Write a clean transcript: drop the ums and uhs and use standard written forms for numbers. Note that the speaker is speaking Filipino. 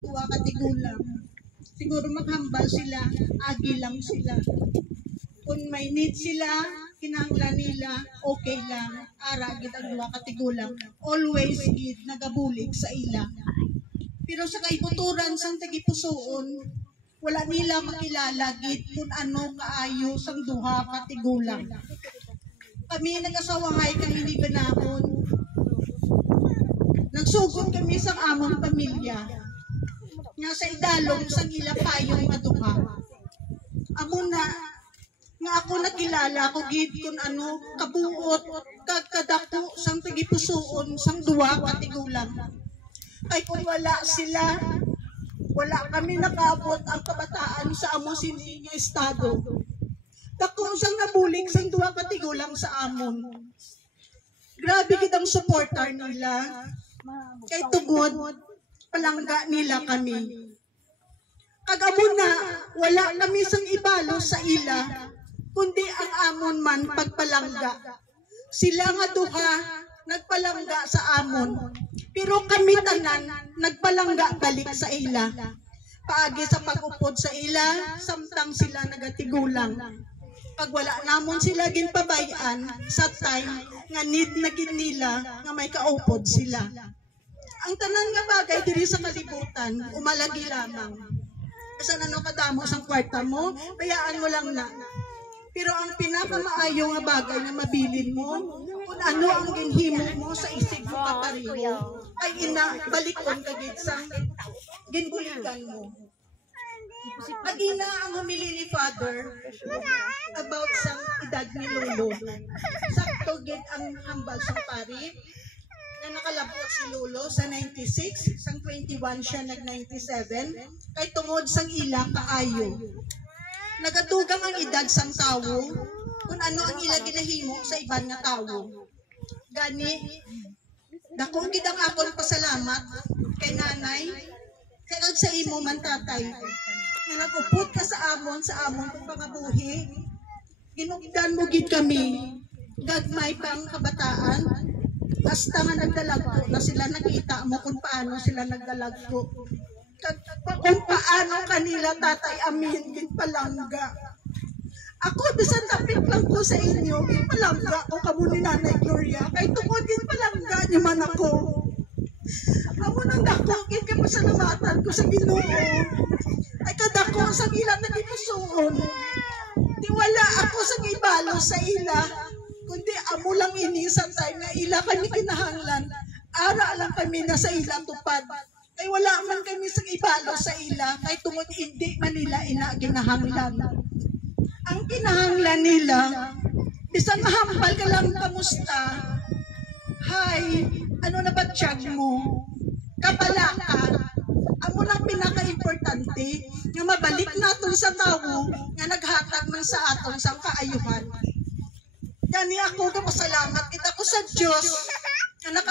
tuwa katigulang. Siguro maghambal sila, agi lang sila. Kung may need sila, kinahanglan nila, okay lang. Ara, gid ang duwa katigulang. Always gid nagabulig sa ila. Pero sa kaibuturan sang tagipusoon, wala nila makilala gid kung ano kaayo sang duha katigulang. Kami nag-asawahay kami ni Banahon. Nagsugod kami sa among pamilya. Nga sa idalong sa ila payong maduha. Amo na nga ako nakilala ko gid kun ano kabuot kadako sang tagipusoon sang duha katigulang. Ay kung wala sila, wala kami nakaabot ang kabataan sa amo sini nga estado. Dako sang nabulig sang duha katigulang sa amon. Grabe kitang supporter nila. Kay tugod, palangga nila kami. Kagamo na, wala kami sang ibalo sa ila, kundi ang amon man pagpalangga. Sila nga duha, nagpalangga sa amon. Pero kami tanan, nagpalangga balik sa ila. Paagi sa pag-upod sa ila, samtang sila nagatigulang. Pag wala namon sila ginpabayan, sa time nga need na gid nila nga may kaupod sila. Ang tanan nga bagay diri sa kalibutan, umalagi lamang. Kasi ano kadamo sang kwarta mo, bayaan mo lang na. Pero ang pinakamaayo nga bagay na mabilin mo, kung ano ang ginhimo mo sa isig mo kapariho, ay balikon ka gid sa ginbuligan mo. Agina ang humili ni Father about sa edad ni Lolo. Sakto gid ang hambal sa pari na nakalabot si Lolo sa 96, sang 21 siya nag-97, kay tungod sang ila kaayo. Nagadugang ang edad sang tawo, kung ano ang ila ginahimo sa iban nga tawo. Gani, dako gid ang akon pasalamat kay nanay, kay sa imo man tatay, nga nag-upot ka sa amon pangabuhi, ginugdan mo gid kami, gagmay pang kabataan, basta nga nagdalagko na sila nakita mo kung paano sila nagdalagko. Kung paano kanila tatay amin ginpalangga. Ako bisan tapik lang ko sa inyo, ginpalangga ko kamo ni Nanay Gloria, kay tungod ginpalangga niyo man ako. Amo nang dako gid kay pasalamatan ko sa Ginoo. Ay kadako sa ila nagipusoon. Di wala ako sa gibalo sa ila, kundi amo lang ini sa time nga ila kami kinahanglan. Ara lang kami na sa ila tupad. Kay wala man kami sa ibalo sa ila, kay tungod hindi man nila ina ginahanglan. Ang kinahanglan nila, bisan mahambal ka lang kamusta, hay, ano na ba tiyag mo? Kabala ka, amo lang pinaka-importante, nga mabalik natin sa tawo, nga naghatag man sa aton sa kaayuhan. Gani ako, kapasalamat kita ko sa Diyos, na